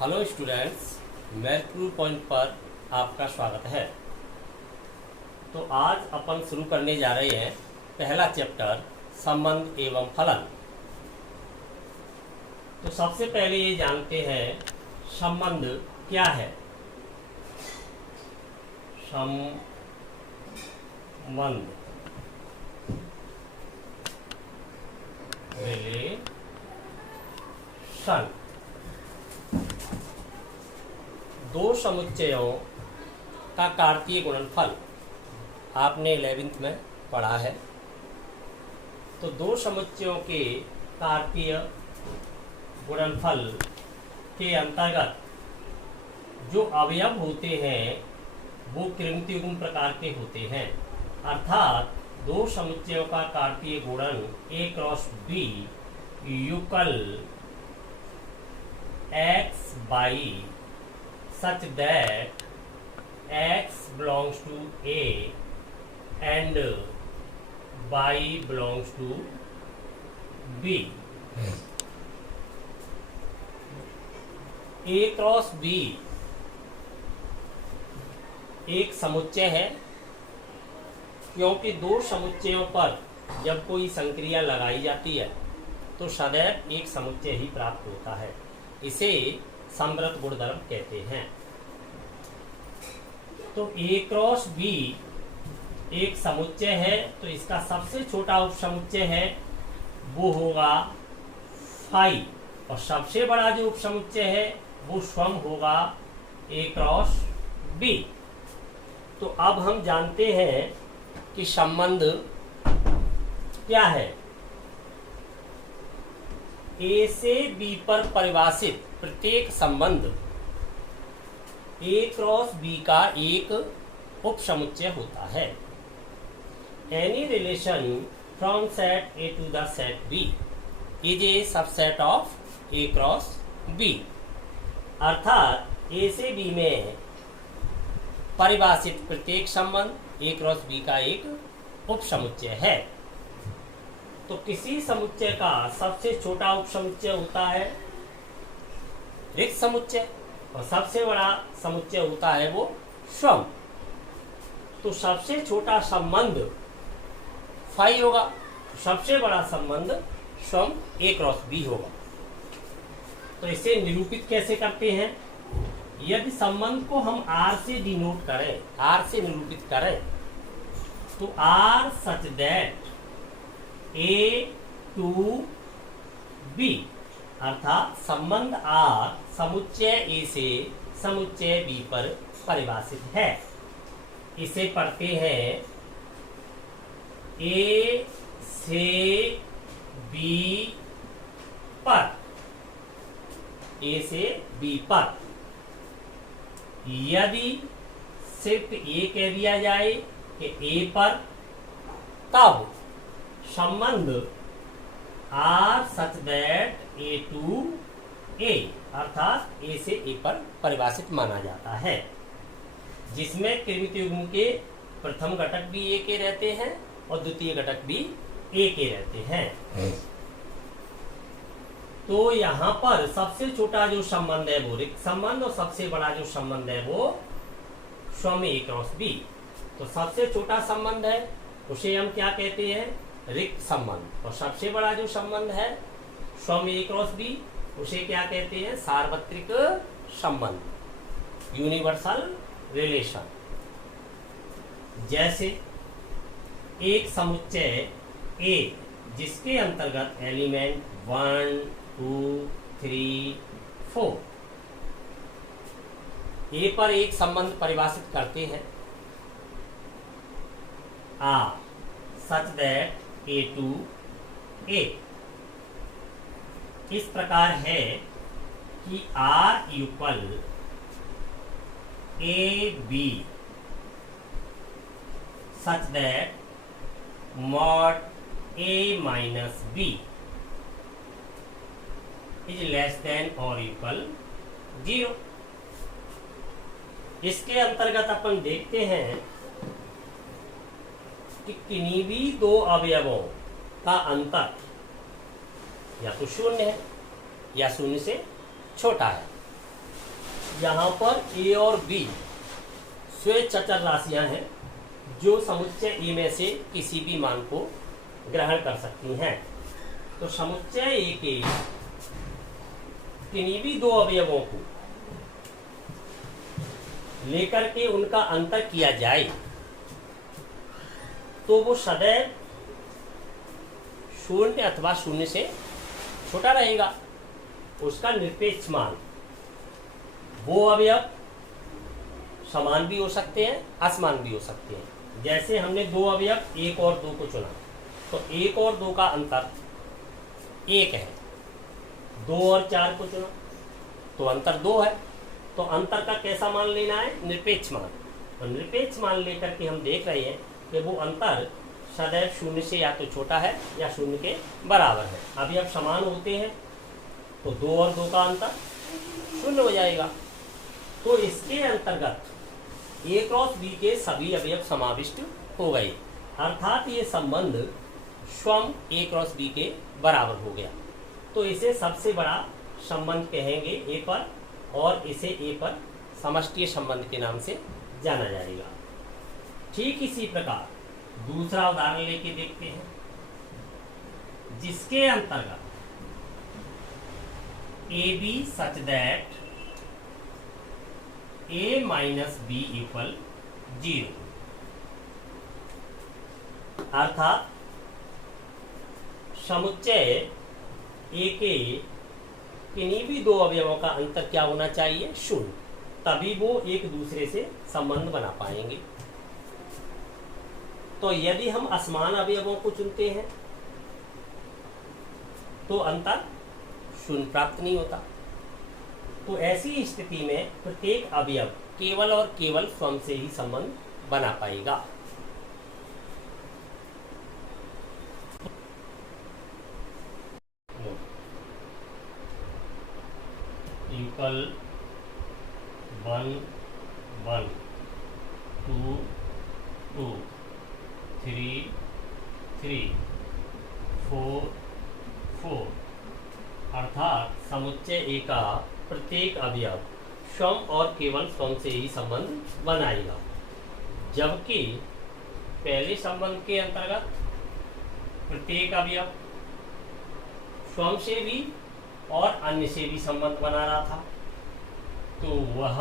Hello students, महत्वपूर्ण point पर आपका स्वागत है। तो आज अपन शुरू करने जा रहे हैं पहला चैप्टर संबंध एवं फलन। तो सबसे पहले ये जानते हैं संबंध क्या है। संबंध रिलेशन दो समुच्चयों का कार्तीय गुणनफल आपने 11th में पढ़ा है। तो दो समुच्चयों के कार्तीय गुणनफल के अंतर्गत जो अवयव होते हैं वो कृमित युग्म प्रकार के होते हैं, अर्थात दो समुच्चयों का कार्तीय गुणन A क्रॉस B युगल x by such that x belongs to A and y belongs to B. A cross B एक समुच्चय है, क्योंकि दो समुच्चयों पर जब कोई संक्रिया लगाई जाती है तो सदैव एक समुच्चय ही प्राप्त होता है। इसे समव्रत गुणधर्म कहते हैं। तो A क्रॉस B एक समुच्चय है, तो इसका सबसे छोटा उपसमुच्चय है वो होगा फाई, और सबसे बड़ा जो उपसमुच्चय है वो स्वयं होगा A क्रॉस B। तो अब हम जानते हैं कि संबंध क्या है। A से B पर परिभाषित प्रत्येक संबंध A क्रॉस B का एक उपसमुच्चय होता है। Any relation from set A to the set B is a subset of A cross B। अर्थात A से B में परिभाषित प्रत्येक संबंध A क्रॉस B का एक उपसमुच्चय है। तो किसी समुच्चय का सबसे छोटा उपसमुच्चय होता है रिक्त समुच्चय, और सबसे बड़ा समुच्चय होता है वो स्वयं। तो सबसे छोटा संबंध फाई होगा, सबसे बड़ा संबंध स्वयं A क्रॉस B होगा। तो इसे निरूपित कैसे करते हैं। यदि संबंध को हम R से डिनोट करें, R से निरूपित करें, तो R such that A to B, अर्थात संबंध R समुच्चय A से समुच्चय B पर परिभाषित है। इसे पढ़ते हैं A से B पर, A से B पर। यदि सिर्फ A कह दिया जाए कि A पर, तब संबंध R such that A to A, अर्थात A से A पर परिभाषित माना जाता है, जिसमें कृमित युग्म के प्रथम घटक भी A के रहते हैं और द्वितीय घटक भी A के रहते हैं। तो यहाँ पर सबसे छोटा जो संबंध है वो रिक्त संबंध, और सबसे बड़ा जो संबंध है वो स्वयं A क्रॉस B। तो सबसे छोटा संबंध है उसे हम क्या कहते हैं, रिक्त संबंध, और सबसे बड़ा जो संबंध है स्वयं A क्रॉस B उसे क्या कहते हैं, सार्वत्रिक संबंध, यूनिवर्सल रिलेशन। जैसे एक समुच्चय A जिसके अंतर्गत एलिमेंट 1 2 3 4 A पर एक संबंध परिभाषित करते हैं R such that A to A। इस प्रकार है कि R equal AB such that mod A minus B is less than or equal 0। इसके अंतर्गत अपन देखते हैं कि किन्हीं भी दो अवयवों का अंतर या तो शून्य है या शून्य से छोटा है। यहाँ पर ए और बी स्वेच्छ अचर राशियां हैं जो समुच्चय ए में से किसी भी मान को ग्रहण कर सकती हैं। तो समुच्चय ए के किन्हीं भी दो अवयवों को लेकर के उनका अंतर किया जाए तो वो सदैव शून्य अथवा शून्य से छोटा रहेगा। उसका निरपेक्ष मान, वो अवयव समान भी हो सकते हैं, असमान भी हो सकते हैं। जैसे हमने दो अवयव एक और दो को चुना, तो एक और दो का अंतर एक है। दो और चार को चुना तो अंतर दो है। तो अंतर का कैसा मान लेना है? निरपेक्ष मान। और निरपेक्ष मान लेकर के हम देख रहे हैं कि वो अंतर सदैव शून्य से या तो छोटा है या शून्य के बराबर है। अभी अब समान होते हैं तो दो और दो का अंतर शून्य हो जाएगा। तो इसके अंतर्गत ए क्रॉस बी के सभी अवयव समाविष्ट हो गए, अर्थात ये संबंध स्वयं ए क्रॉस बी के बराबर हो गया। तो इसे सबसे बड़ा संबंध कहेंगे ए पर, और इसे ए पर समष्टीय संबंध के नाम से जाना जाएगा। ठीक इसी प्रकार दूसरा उदाहरण लेके देखते हैं, जिसके अंतर्गत A B such that A minus B equal 0, अर्थात समुच्चय ए के किन्हीं भी दो अवयवों का अंतर क्या होना चाहिए? शून्य। तभी वो एक दूसरे से संबंध बना पाएंगे। तो यदि हम असमान अवयवों को चुनते हैं तो अंतर शून्य प्राप्त नहीं होता। तो ऐसी स्थिति में प्रत्येक अवयव केवल और केवल स्वयं से ही संबंध बना पाएगा। इक्वल 1 1 2 2 3 3 4 4, अर्थात समुच्चय ए का प्रत्येक अवयव स्वयं और केवल स्वयं से ही संबंध बनाएगा। जबकि पहले संबंध के अंतर्गत प्रत्येक अवयव स्वयं से भी और अन्य से भी संबंध बना रहा था, तो वह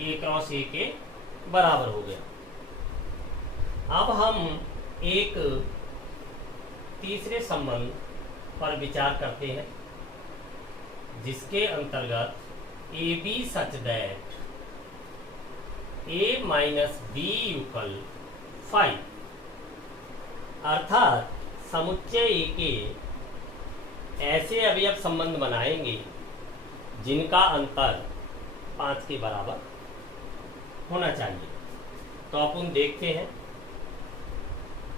ए क्रॉस ए के बराबर हो गया। अब हम एक तीसरे संबंध पर विचार करते हैं, जिसके अंतर्गत A B such that A minus B equal 5, अर्थात समुच्चय ए के ऐसे अवयव संबंध बनाएंगे जिनका अंतर 5 के बराबर होना चाहिए। तो अपन देखते हैं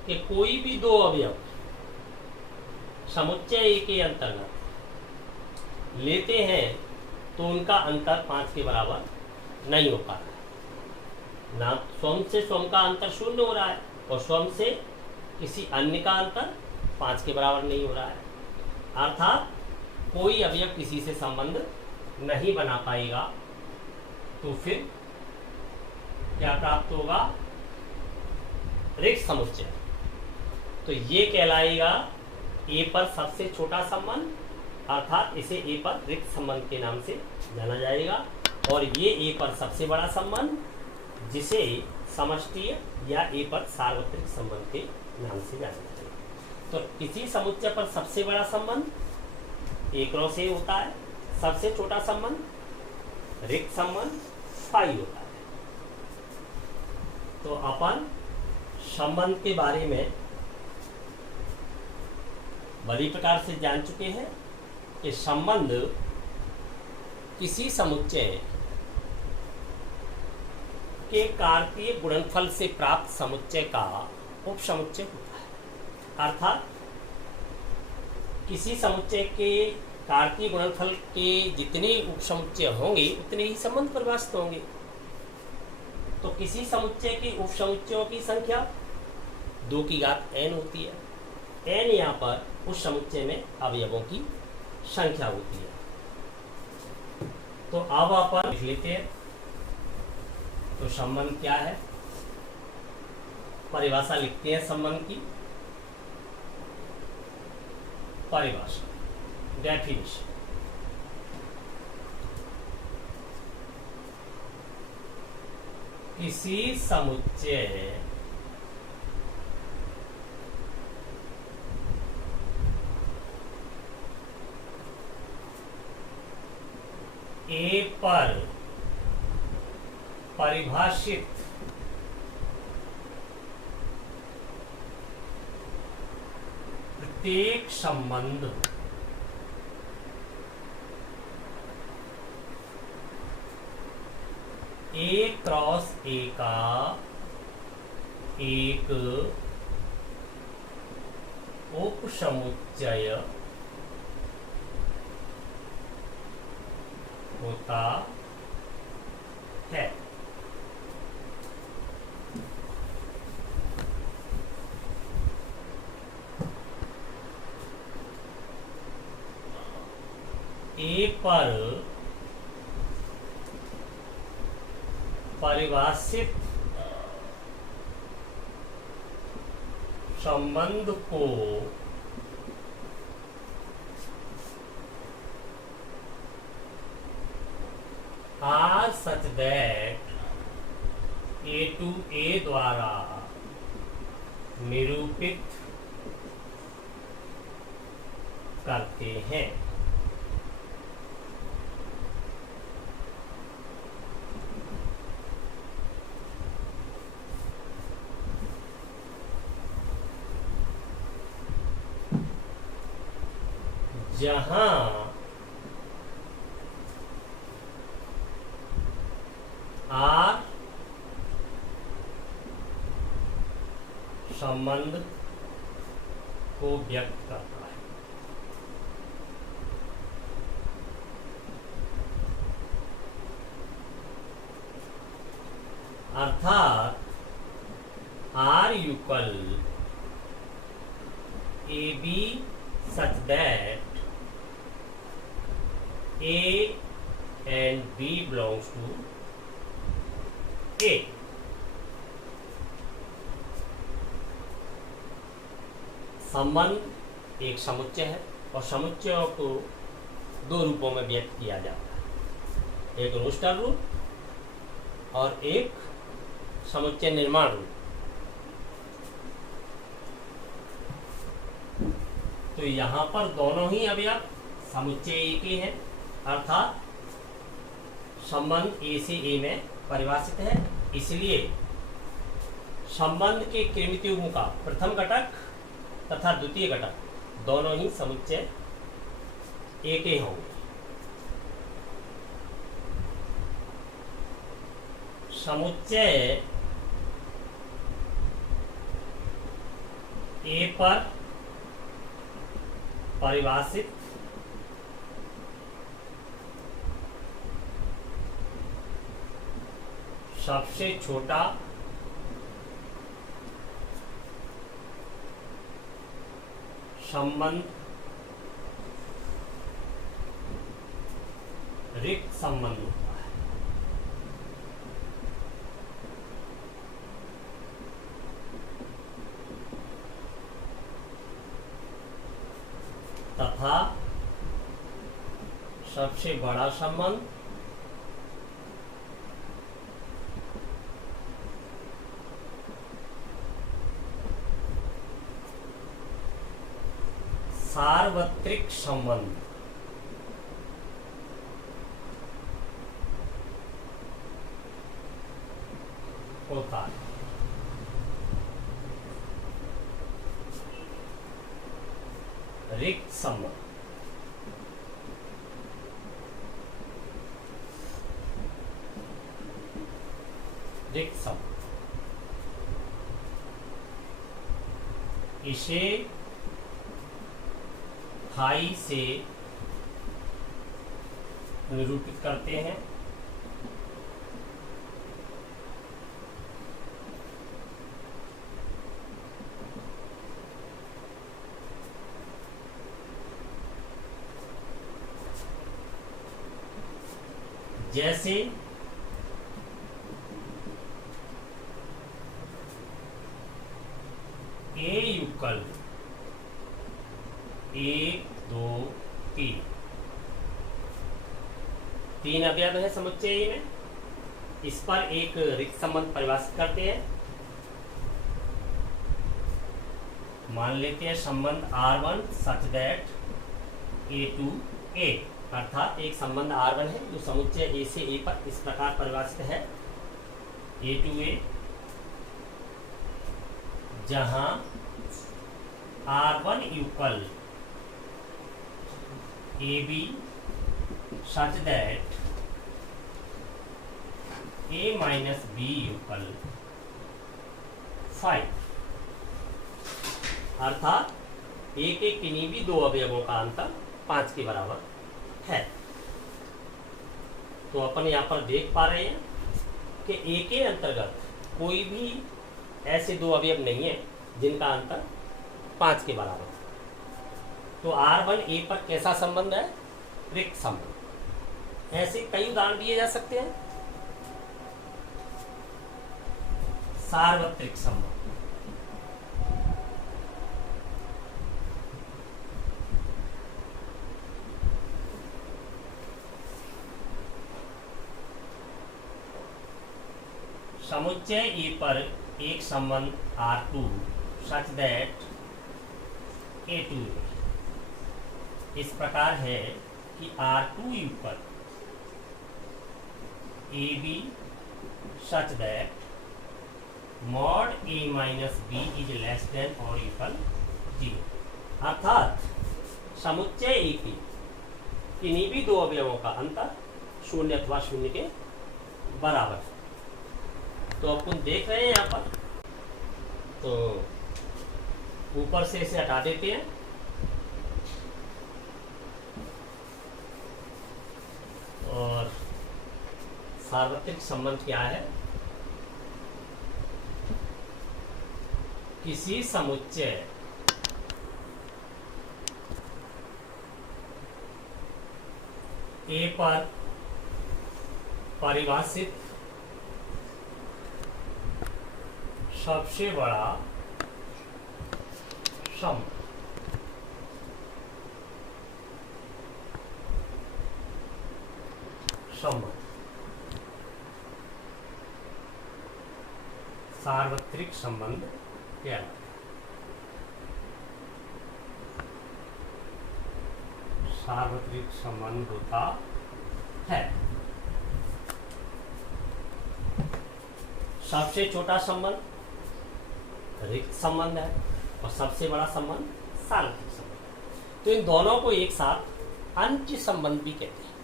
कि कोई भी दो अवयव समुच्चय ए के अंतर्गत लेते हैं तो उनका अंतर 5 के बराबर नहीं हो पाता है। ना स्वयं से स्वयं का अंतर शून्य हो रहा है और स्वयं से किसी अन्य का अंतर 5 के बराबर नहीं हो रहा है, अर्थात कोई अवयव किसी से संबंध नहीं बना पाएगा। तो फिर क्या प्राप्त होगा? रिक्त समुच्चय। तो ये कहलाएगा ए पर सबसे छोटा संबंध, अर्थात इसे ए पर रिक्त संबंध के नाम से जाना जाएगा। और ये ए पर सबसे बड़ा संबंध, जिसे समष्टीय या ए पर सार्वत्रिक संबंध के नाम से जाना जाएगा। तो किसी समुच्चय पर सबसे बड़ा संबंध ए क्रॉस ए होता है, सबसे छोटा संबंध रिक्त संबंध फाई होता है। तो अपन संबंध के बारे में बड़ी प्रकार से जान चुके हैं कि संबंध किसी समुच्चय के कार्तीय गुणनफल से प्राप्त समुच्चय का उपसमुच्चय होता है। अर्थात किसी समुच्चय के कार्तीय गुणनफल के जितने उपसमुच्चय होंगे उतने ही संबंध परिभाषित होंगे। तो किसी समुच्चय के उपसमुच्चयों की संख्या 2 की घात n होती है। n यहाँ पर उस समुच्चय में अवयवों की संख्या होती है। तो अब अपन लिख लेते हैं। तो संबंध क्या है, परिभाषा लिखते हैं संबंध की। परिभाषा, डेफिनेशन, किसी समुच्चय ए पर परिभाषित प्रत्येक संबंध ए क्रॉस ए का एक उपसमुच्चय होता है। ए पर परिभाषित संबंध को R such that A to A द्वारा निरूपित करते हैं। जहां आर संबंध को व्यक्त करता है। अर्थात आर युगल A B such that A and B belongs to A। संबंध एक समुच्चय है और समुच्चयों को दो रूपों में व्यक्त किया जाता है, एक रोस्टर रूप और एक समुच्चय निर्माण रूप। तो यहाँ पर दोनों ही अवयव समुच्चय एक ही है, अर्थात संबंध ए से ए में परिभाषित है। इसलिए संबंध के कृमित्युग्म का प्रथम घटक तथा द्वितीय घटक दोनों ही समुच्चय एक ही होंगे। समुच्चय ए पर परिभाषित सबसे छोटा संबंध रिक्त संबंध होता है। तथा सबसे बड़ा संबंध सार्वत्रिक संबंध होता है। रिक्त संबंध रिक्त संबंध इसे थाई से निरूपित करते हैं। जैसे ए युगल 1 2 3 तीन अवयव है समुच्चय ए में। इस पर एक रिक्त संबंध परिभाषित करते हैं। मान लेते हैं संबंध R1 such that A to A, अर्थात एक संबंध R1 है जो समुच्चय A से A पर इस प्रकार परिभाषित है A to A, जहां R1 equal AB such that A minus B equal 5, अर्थात A के किन्हीं भी दो अवयवों का अंतर 5 के बराबर है। तो अपन यहाँ पर देख पा रहे हैं कि A के अंतर्गत कोई भी ऐसे दो अवयव नहीं है जिनका अंतर 5 के बराबर। तो R1 A पर कैसा संबंध है? रिक्त संबंध। ऐसे कई उदाहरण दिए जा सकते हैं। सार्वत्रिक संबंध, समुच्चय ए पर एक संबंध R2 such that A to A इस प्रकार है कि R2 equal AB such that mod A minus B is less than और इक्वल 0, अर्थात समुच्चय ए की किन्हीं भी दो अवयवों का अंतर 0 अथवा 0 के बराबर है। तो अपन देख रहे हैं यहाँ पर, तो ऊपर से इसे हटा देते हैं और सार्वत्रिक संबंध क्या है? किसी समुच्चय ए पर परिभाषित सबसे बड़ा संबंध। सार्वत्रिक संबंध क्या है? सार्वत्रिक संबंध होता है सबसे छोटा संबंध रिक्त संबंध है और सबसे बड़ा संबंध सार्वत्रिक संबंध। तो इन दोनों को एक साथ अंत्य संबंध भी कहते हैं,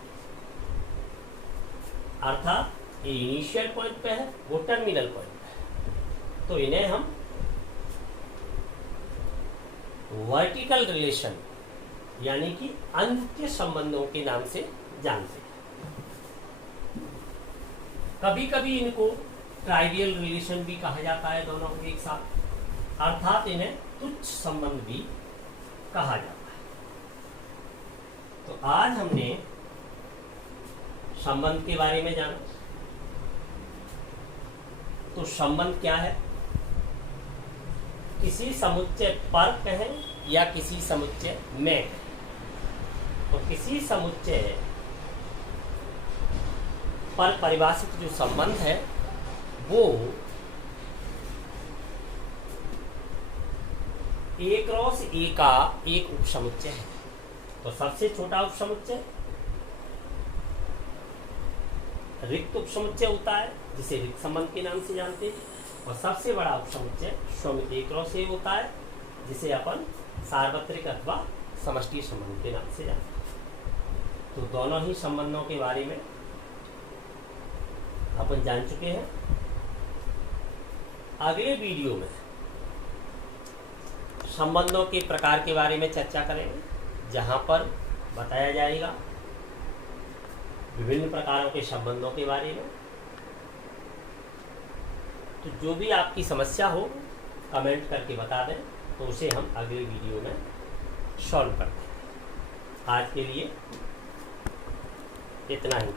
अर्थात ये इनिशियल पॉइंट पे है, वो टर्मिनल पॉइंट पे है। तो इन्हें हम वर्टिकल रिलेशन यानी कि अंत्य संबंधों के नाम से जानते हैं। कभी कभी इनको ट्राइवियल रिलेशन भी कहा जाता है, दोनों को एक साथ, अर्थात इन्हें तुच्छ संबंध भी कहा जाता है। तो आज हमने संबंध के बारे में जाना। तो संबंध क्या है? किसी समुच्चय पर कहें या किसी समुच्चय में कहें, तो किसी समुच्चय पर परिभाषित जो संबंध है वो A क्रॉस A का एक उपसमुच्चय है। तो सबसे छोटा उपसमुच्चय रिक्त उपसमुच्चय होता है जिसे रिक्त संबंध के नाम से जानते हैं, और सबसे बड़ा उपसमुच्चय स्वयं A क्रॉस A होता है जिसे अपन सार्वत्रिक अथवा समष्टि संबंध के नाम से जानते हैं। तो दोनों ही संबंधों के बारे में अपन जान चुके हैं। अगले वीडियो में संबंधों के प्रकार के बारे में चर्चा करेंगे, जहां पर बताया जाएगा विभिन्न प्रकारों के संबंधों के बारे में। तो जो भी आपकी समस्या हो कमेंट करके बता दें, तो उसे हम अगले वीडियो में सॉल्व करते हैं। आज के लिए इतना ही।